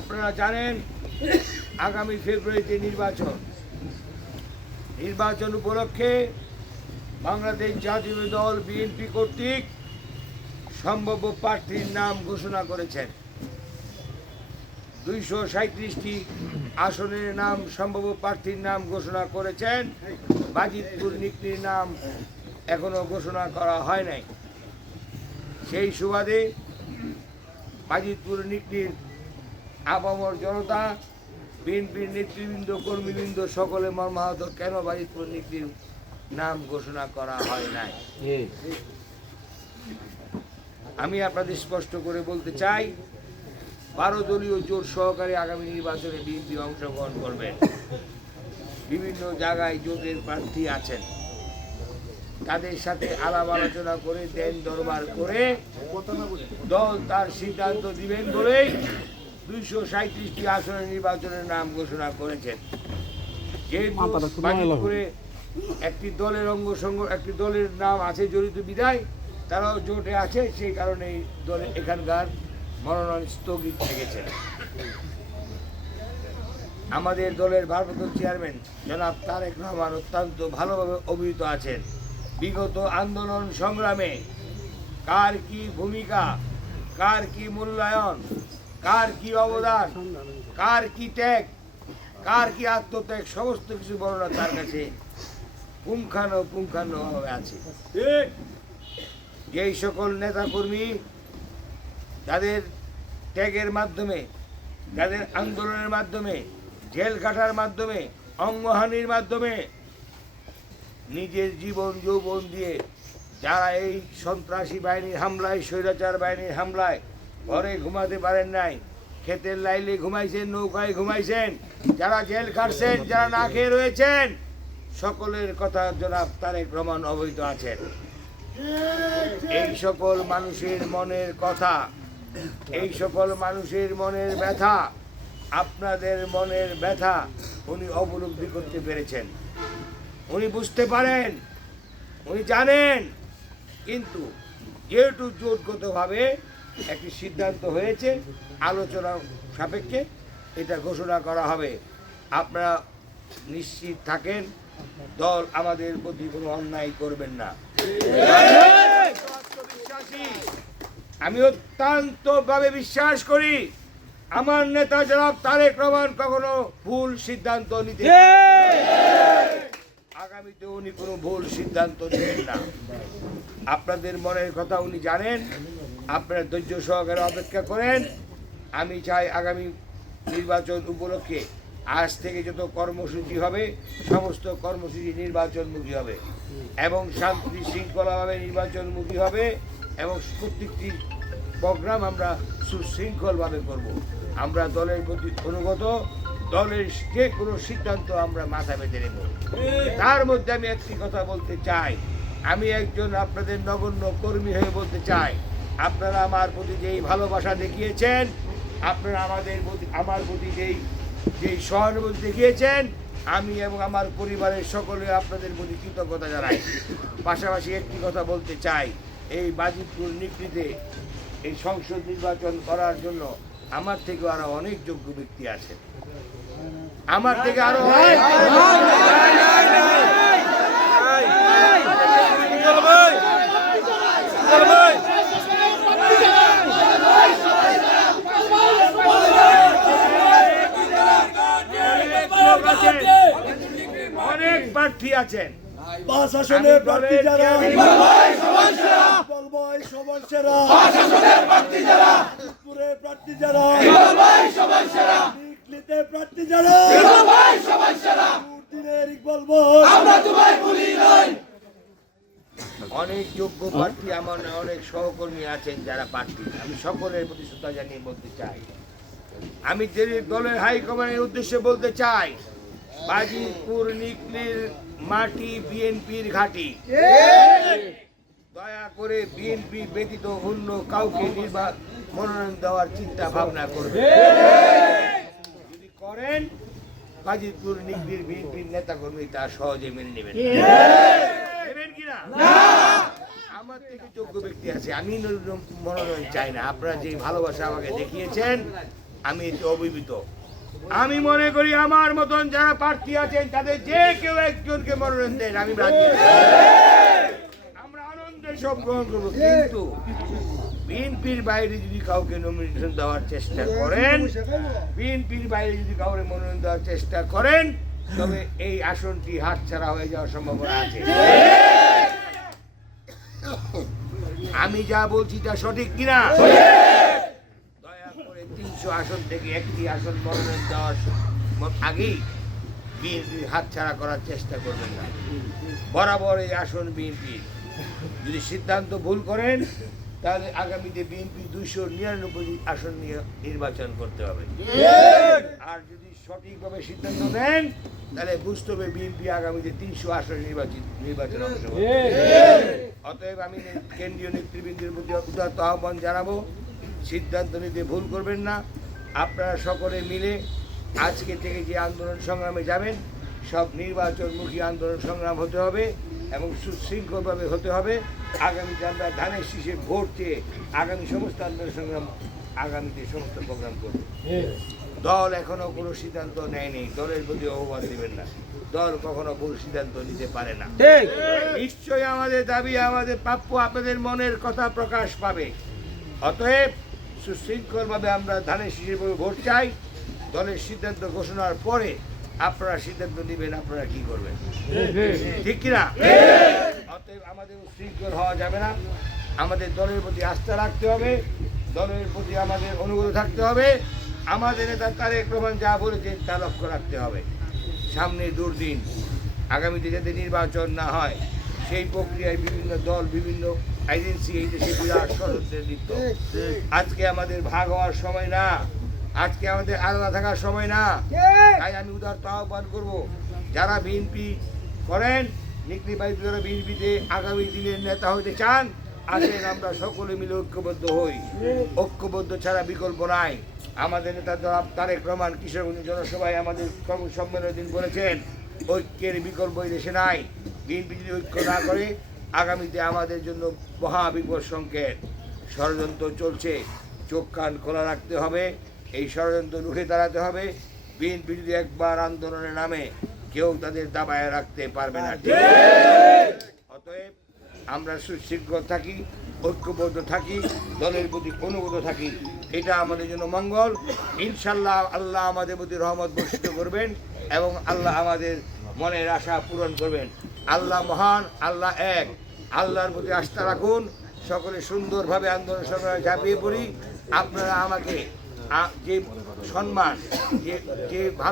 আপনারা জানেন, আগামী ফেব্রুয়ারিতে নির্বাচন। নির্বাচন উপলক্ষে বাংলাদেশ জাতীয় দল বিএনপি কর্তৃক সম্ভাব্য প্রার্থীর নাম ঘোষণা করেছেন। দুইশো সাঁত্রিশটি আসনের নাম, সম্ভাব্য প্রার্থীর নাম ঘোষণা করেছেন। বাজিতপুর নিকলির নাম এখনও ঘোষণা করা হয় নাই। সেই সুবাদে বাজিতপুর নিকলির আপামর জনতা বিএনপির নেতৃবৃন্দ কর্মীবৃন্দ সকলে মর্মাহত কেন বাজিতপুর নিকলির নাম ঘোষণা করা হয় নাই? আমি আপনাদের স্পষ্ট করে বলতে চাই বারো দলীয় জোট সহকারে আগামী নির্বাচনে বিএনপি অংশগ্রহণ করবেন। বিভিন্ন জায়গায় জোটের প্রার্থী আছেন। তাদের সাথে আলাপ আলোচনা করে দেন দরবার করে দল তার সিদ্ধান্ত দিবেন বলেই দুইশো সাঁত্রিশটি নির্বাচনের নাম ঘোষণা করেছেন। যেহেতু একটি দলের অঙ্গ একটি দলের নাম আছে জড়িত বিদায় তারাও জোটে আছে সেই কারণে এই দলে এখানকার মনোনয়ন স্থগিত থেকেছে আমাদের দলের ভারপ্রাপ্ত চেয়ারম্যান জনাব তারেক রহমান অত্যন্ত ভালোভাবে অভিহিত আছেন। বিগত আন্দোলন সংগ্রামে কার কি ভূমিকা কার কি মূল্যায়ন কার কি অবদান? কার কি ত্যাগ? কার কি আত্মত্যাগ? সমস্ত কিছু বর্ণনা তার কাছে পুঙ্খানো পুঙ্খানুভাবে আছে। যেই সকল নেতাকর্মী যাদের ত্যাগের মাধ্যমে যাদের আন্দোলনের মাধ্যমে জেল কাটার মাধ্যমে অঙ্গহানির মাধ্যমে নিজের জীবন যৌবন দিয়ে যারা এই সন্ত্রাসী বাহিনীর হামলায় স্বৈরাচার বাহিনীর হামলায় ঘরে ঘুমাতে পারেন নাই। ক্ষেতের লাইলে ঘুমাইছেন, নৌকায় ঘুমাইছেন, যারা জেল কাটছেন যারা না খেয়ে রয়েছেন, সকলের কথা জনাব তারেক রহমান অবহিত আছেন। এই সকল মানুষের মনের কথা, এই সকল মানুষের মনের ব্যথা, আপনাদের মনের ব্যথা উনি অবলব্ধি করতে পেরেছেন। উনি বুঝতে পারেন, উনি জানেন, কিন্তু যেহেতু জোটগতভাবে একটি সিদ্ধান্ত হয়েছে আলোচনা সাপেক্ষে এটা ঘোষণা করা হবে। আপনারা নিশ্চিত থাকেন দল আমাদের প্রতি কোনো অন্যায় করবেন না। আমি অত্যন্ত ভাবে বিশ্বাস করি আমার নেতা জনাব তারেক রহমান কখনো ভুল সিদ্ধান্ত নিতে আগামীতে উনি কোনো ভুল সিদ্ধান্ত নেবেন না। আপনাদের মনের কথা উনি জানেন আপনারা ধৈর্য সহকারে অপেক্ষা করেন। আমি চাই আগামী নির্বাচন উপলক্ষে আজ থেকে যত কর্মসূচি হবে, সমস্ত কর্মসূচি নির্বাচনমুখী হবে এবং শান্তি শৃঙ্খলাভাবে নির্বাচনমুখী হবে এবং প্রত্যেকটি প্রোগ্রাম আমরা সুশৃঙ্খলভাবে করব। আমরা দলের প্রতি অনুগত, দলের যে কোনো সিদ্ধান্ত আমরা মাথা বেঁধে নেব। তার মধ্যে আমি একটি কথা বলতে চাই। আমি একজন আপনাদের নগণ্য কর্মী হয়ে বলতে চাই। আপনারা আমার প্রতি যেই ভালোবাসা দেখিয়েছেন আপনারা আমাদের প্রতি আমার প্রতি যেই যেই সহানুভূতি দেখিয়েছেন আমি এবং আমার পরিবারের সকলে আপনাদের প্রতি কৃতজ্ঞতা জানাই পাশাপাশি একটি কথা বলতে চাই এই বাজিতপুর নিকৃতে এই সংসদ নির্বাচন করার জন্য আমার থেকে আরও অনেক যোগ্য ব্যক্তি আছে আমার থেকে আরও আছেন, অনেক প্রার্থী আছেন। পাঁচ আসনের প্রার্থী যারা চেয়ারম্যান- বলব এই সবার সেরা পুরে প্রার্থী যারা। প্রার্থী যারা দিনের ইকবাল বল অনেক যোগ্য প্রার্থী আমার অনেক সহকর্মী আছেন যারা প্রার্থী। আমি সকলের প্রতি শ্রদ্ধা জানিয়ে বলতে চাই। আমি যে দলের হাইকমান্ডের উদ্দেশ্যে বলতে চাই বাজিপুর নিকলির মাটি বিএনপির ঘাঁটি। দয়া করে বিএনপি ব্যতীত অন্য কাউকে মনোনয়ন দেওয়ার চিন্তা ভাবনা করবে। যদি করেন বাজিতপুর নিকলির বিএনপির নেতাকর্মী তা সহজে মেনে নেবেন। নেবেন কিনা আমার থেকে যোগ্য ব্যক্তি আছে, আমি মনোনয়ন চাই না। আপনারা যে ভালোবাসা আমাকে দেখিয়েছেন, আমি এতে অভিভূত। আমি মনে করি আমার মতন যারা প্রার্থী আছেন, তাদের যে কেউ একজনকে মনোনয়ন দেন, আমি আমরা আনন্দের সব গ্রহণ করব। কিন্তু বিএনপির বাইরে যদি কাউকে নমিনেশন দেওয়ার চেষ্টা করেন, বিএনপির বাইরে যদি কাউকে মনোনয়ন দেওয়ার চেষ্টা করেন, তবে এই আসনটি হাতছাড়া হয়ে যাওয়ার সম্ভাবনা আছে। আমি যা বলছি তা সঠিক কিনা? করে আসন থেকে একটি আসন মনোনয়ন দেওয়ার আগেই বিএনপি হাতছাড়া করার চেষ্টা করবেন না। বরাবর এই আসন বিএনপির যদি সিদ্ধান্ত ভুল করেন, তাহলে আগামীতে বিএনপি দুইশো নিরানব্বই আসন নিয়ে নির্বাচন করতে হবে। আর যদি সঠিকভাবে সিদ্ধান্ত নেন, তাহলে বুঝতে হবে বিএনপি আগামীতে তিনশো আসন নির্বাচিত নির্বাচন করবে। অতএব আমি কেন্দ্রীয় নেতৃবৃন্দের প্রতি উদাত্ত আহ্বান জানাব। সিদ্ধান্ত নিতে ভুল করবেন না। আপনারা সকলে মিলে আজকে থেকে যে আন্দোলন সংগ্রামে যাবেন সব নির্বাচনমুখী আন্দোলন সংগ্রাম হতে হবে এবং সুশৃঙ্খলভাবে হতে হবে। আগামীতে আমরা ধানের শীষে ভোট চেয়ে আগামী সমস্ত আন্দোলন সংগ্রাম আগামীতে সমস্ত প্রোগ্রাম করব। দল এখনও কোনো সিদ্ধান্ত নেয়নি। দলের প্রতি অবমান দেবেন না। দল কখনো ভুল সিদ্ধান্ত নিতে পারে না। নিশ্চয়ই আমাদের দাবি আমাদের প্রাপ্য আপনাদের মনের কথা প্রকাশ পাবে। অতএব সুশৃঙ্খলভাবে আমরা ধানের শিশির ভোট চাই। দলের সিদ্ধান্ত ঘোষণার পরে আপনারা সিদ্ধান্ত নেবেন, আপনারা কি করবেন? ঠিক কিনা? অতএব আমাদের উশৃঙ্খল হওয়া যাবে না। আমাদের দলের প্রতি আস্থা রাখতে হবে। দলের প্রতি আমাদের অনুগত থাকতে হবে। আমাদের নেতা তারেক রহমান যা বলেছেন তা লক্ষ্য রাখতে হবে। সামনে দুর্দিন। আগামীতে যাতে নির্বাচন না হয়, সেই প্রক্রিয়ায় বিভিন্ন দল, বিভিন্ন এজেন্সি এই দেশে বিরাট ষড়যন্ত্রের লিপ্ত আজকে আমাদের ভাগ হওয়ার সময় না। আজকে আমাদের আলাদা থাকার সময় না। তাই আমি উদারত আহ্বান করব। যারা বিএনপি করেন নিকৃবাহিত যারা বিএনপিতে আগামী দিনের নেতা হতে চান, আসেন আমরা সকলে মিলে ঐক্যবদ্ধ হই। ঐক্যবদ্ধ ছাড়া বিকল্প নাই। আমাদের নেতা জনাব তারেক রহমান কিশোরগঞ্জ জনসভায় আমাদের সম্মেলনের দিন বলেছেন, ঐক্যের বিকল্প দেশে নাই। বিএনপি যদি ঐক্য না করে আগামীতে আমাদের জন্য মহা বিপদ সংকেত। ষড়যন্ত্র চলছে চোখ কান খোলা রাখতে হবে এই ষড়যন্ত্র রুখে দাঁড়াতে হবে বিএনপি যদি একবার আন্দোলনের নামে কেউ তাদের দাবায় রাখতে পারবে না। অতএব আমরা সুশৃঙ্খল থাকি ঐক্যবদ্ধ থাকি দলের প্রতি অনুগত থাকি এটা আমাদের জন্য মঙ্গল। ইনশাল্লাহ আল্লাহ আমাদের প্রতি রহমত বর্ষিত করবেন এবং আল্লাহ আমাদের মনের আশা পূরণ করবেন। আল্লাহ মহান, আল্লাহ এক। আল্লাহর প্রতি আস্থা রাখুন, সকলে সুন্দরভাবে আন্দোলন সংগ্রামে ঝাঁপিয়ে পড়ি। আপনারা আমাকে যে সম্মান, যে যে ভালো